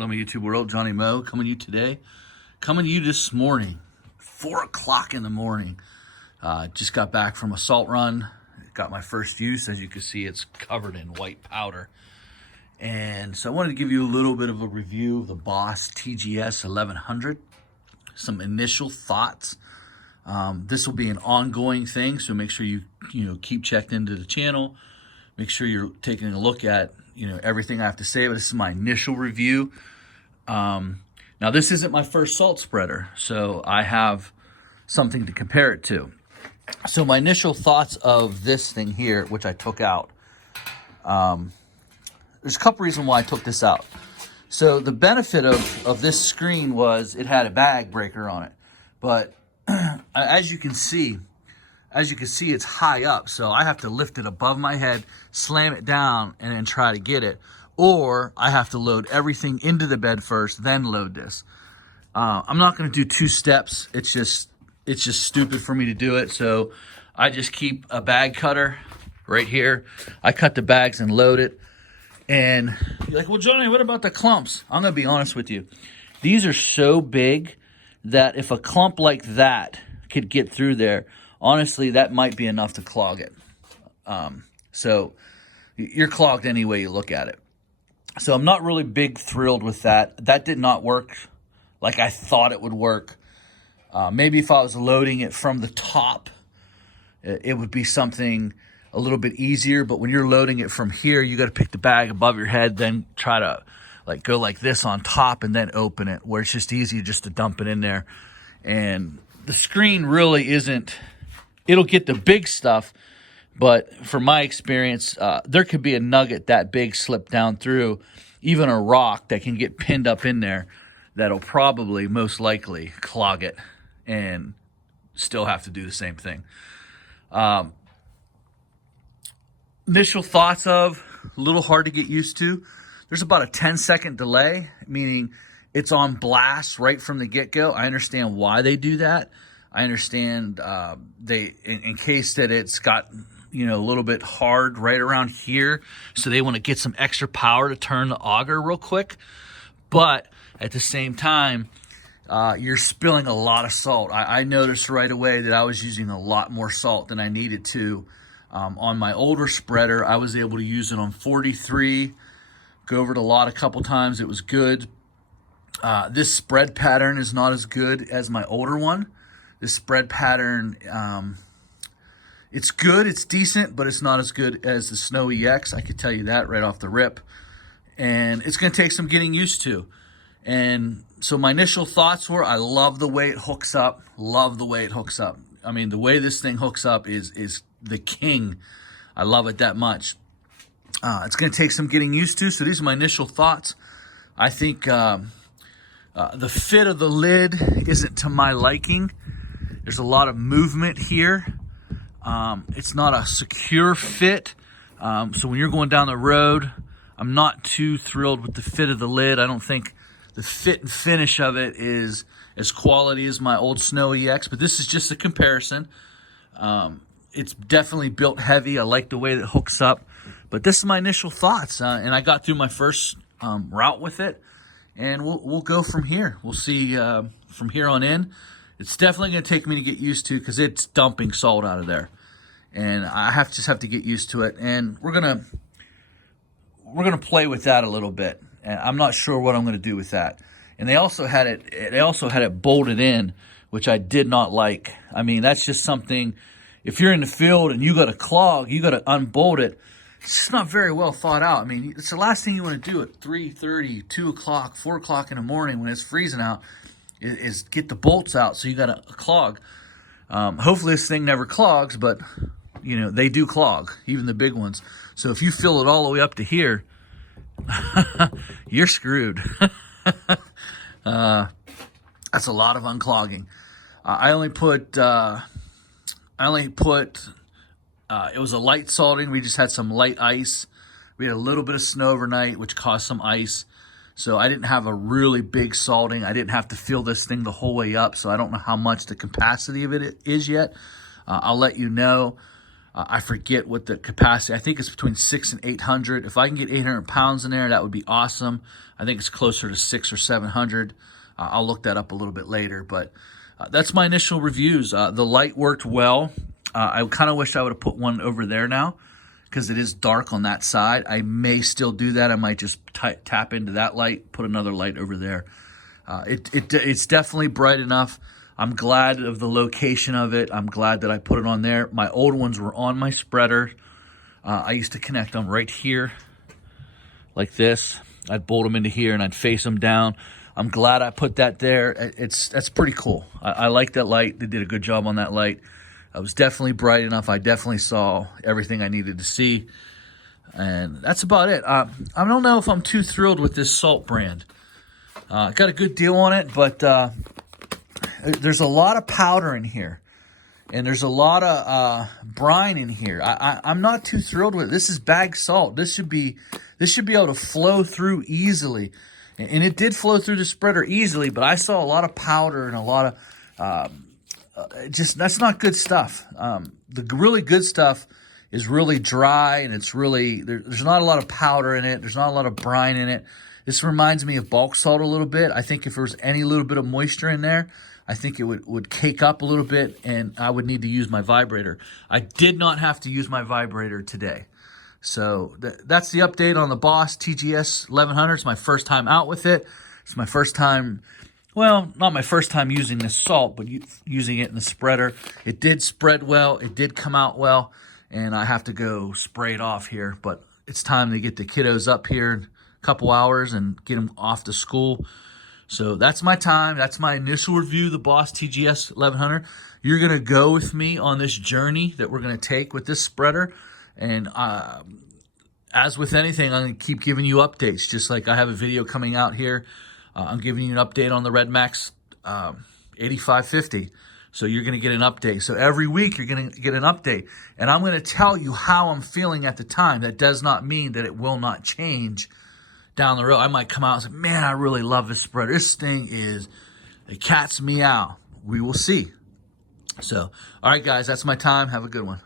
Hello, my YouTube world. Johnny Moe coming to you today. Coming to you this morning, 4 o'clock in the morning. Just got back from a salt run. Got my first use. As you can see, it's covered in white powder. And so I wanted to give you a little bit of a review of the Boss TGS 1100. Some initial thoughts. This will be an ongoing thing, so make sure you keep checked into the channel. Make sure you're taking a look at everything I have to say. But this is my initial review. Now this isn't my first salt spreader, so I have something to compare it to. So my initial thoughts of this thing here, which I took out. There's a couple reasons why I took this out. So the benefit of this screen was it had a bag breaker on it, but as you can see, it's high up, so I have to lift it above my head, slam it down, and then try to get it. Or I have to load everything into the bed first, then load this. I'm not going to do 2 steps. It's just stupid for me to do it. So I just keep a bag cutter right here. I cut the bags and load it. And you're like, well, Johnny, what about the clumps? I'm going to be honest with you. These are so big that if a clump like that could get through there, honestly, that might be enough to clog it. So you're clogged any way you look at it. So I'm not really thrilled with that. That did not work like I thought it would work. Maybe if I was loading it from the top, it would be something a little bit easier. But when you're loading it from here, you got to pick the bag above your head, then try to go like this on top and then open it, where it's just easy just to dump it in there. And the screen really isn't, it'll get the big stuff, but from my experience, there could be a nugget that big slip down through, even a rock that can get pinned up in there that'll probably most likely clog it and still have to do the same thing. Initial thoughts of a little hard to get used to. There's about a 10-second delay, meaning it's on blast right from the get-go. I understand why they do that. I understand in case that it's got a little bit hard right around here, so they want to get some extra power to turn the auger real quick. But at the same time, you're spilling a lot of salt. I noticed right away that I was using a lot more salt than I needed to. On my older spreader, I was able to use it on 43, go over it a lot a couple times. It was good. This spread pattern is not as good as my older one. This spread pattern, it's good, it's decent, but it's not as good as the Snow EX. I could tell you that right off the rip. And it's going to take some getting used to. And so my initial thoughts were, I love the way it hooks up. Love the way it hooks up. I mean, the way this thing hooks up is the king. I love it that much. It's going to take some getting used to. So these are my initial thoughts. I think the fit of the lid isn't to my liking. There's a lot of movement here. It's not a secure fit. So when you're going down the road, I'm not too thrilled with the fit of the lid. I don't think the fit and finish of it is as quality as my old Snow EX, but this is just a comparison. It's definitely built heavy. I like the way that it hooks up, but this is my initial thoughts. And I got through my first route with it, and we'll go from here. We'll see from here on in. It's definitely going to take me to get used to, because it's dumping salt out of there, and I just have to get used to it. And we're gonna play with that a little bit. And I'm not sure what I'm going to do with that. And they also had it bolted in, which I did not like. I mean, that's just something. If you're in the field and you got a clog, you got to unbolt it. It's just not very well thought out. I mean, it's the last thing you want to do at 3:30, 2 o'clock, 4 o'clock in the morning when it's freezing out, is get the bolts out so you got a clog. Hopefully this thing never clogs, but they do clog, even the big ones. So if you fill it all the way up to here, you're screwed. That's a lot of unclogging. I only put it was a light salting. We just had some light ice. We had a little bit of snow overnight, which caused some ice. So I didn't have a really big salting. I didn't have to fill this thing the whole way up, so I don't know how much the capacity of it is yet. I'll let you know. I forget what the capacity, I think it's between 600 and 800. If I can get 800 pounds in there, that would be awesome. I think it's closer to 600 or 700. I'll look that up a little bit later, but that's my initial reviews. The light worked well. I kind of wish I would have put one over there now because it is dark on that side. I may still do that. I might just tap into that light, put another light over there. It's definitely bright enough. I'm glad of the location of it. I'm glad that I put it on there. My old ones were on my spreader. I used to connect them right here like this. I'd bolt them into here and I'd face them down. I'm glad I put that there. That's pretty cool. I like that light. They did a good job on that light. It was definitely bright enough. I definitely saw everything I needed to see. And that's about it. I don't know if I'm too thrilled with this Salt brand. I got a good deal on it, but there's a lot of powder in here. And there's a lot of brine in here. I'm not too thrilled with it. This is bagged salt. This should be able to flow through easily. And it did flow through the spreader easily, but I saw a lot of powder and a lot of that's not good stuff. The really good stuff is really dry, and it's really there's not a lot of powder in it. There's not a lot of brine in it. This reminds me of bulk salt a little bit. I think if there was any little bit of moisture in there, I think it would cake up a little bit, and I would need to use my vibrator. I did not have to use my vibrator today. So that's the update on the Boss TGS 1100. It's my first time out with it. It's my first time, well, not my first time using this salt, but using it in the spreader. It did spread well. It did come out well, and I have to go spray it off here. But it's time to get the kiddos up here in a couple hours and get them off to school. So that's my time. That's my initial review of the Boss TGS 1100. You're going to go with me on this journey that we're going to take with this spreader. And as with anything, I'm going to keep giving you updates. Just like I have a video coming out here. I'm giving you an update on the RedMax 8550. So you're going to get an update. So every week you're going to get an update. And I'm going to tell you how I'm feeling at the time. That does not mean that it will not change down the road. I might come out and say, man, I really love this spreader. This thing it cats me out. We will see. So, all right, guys, that's my time. Have a good one.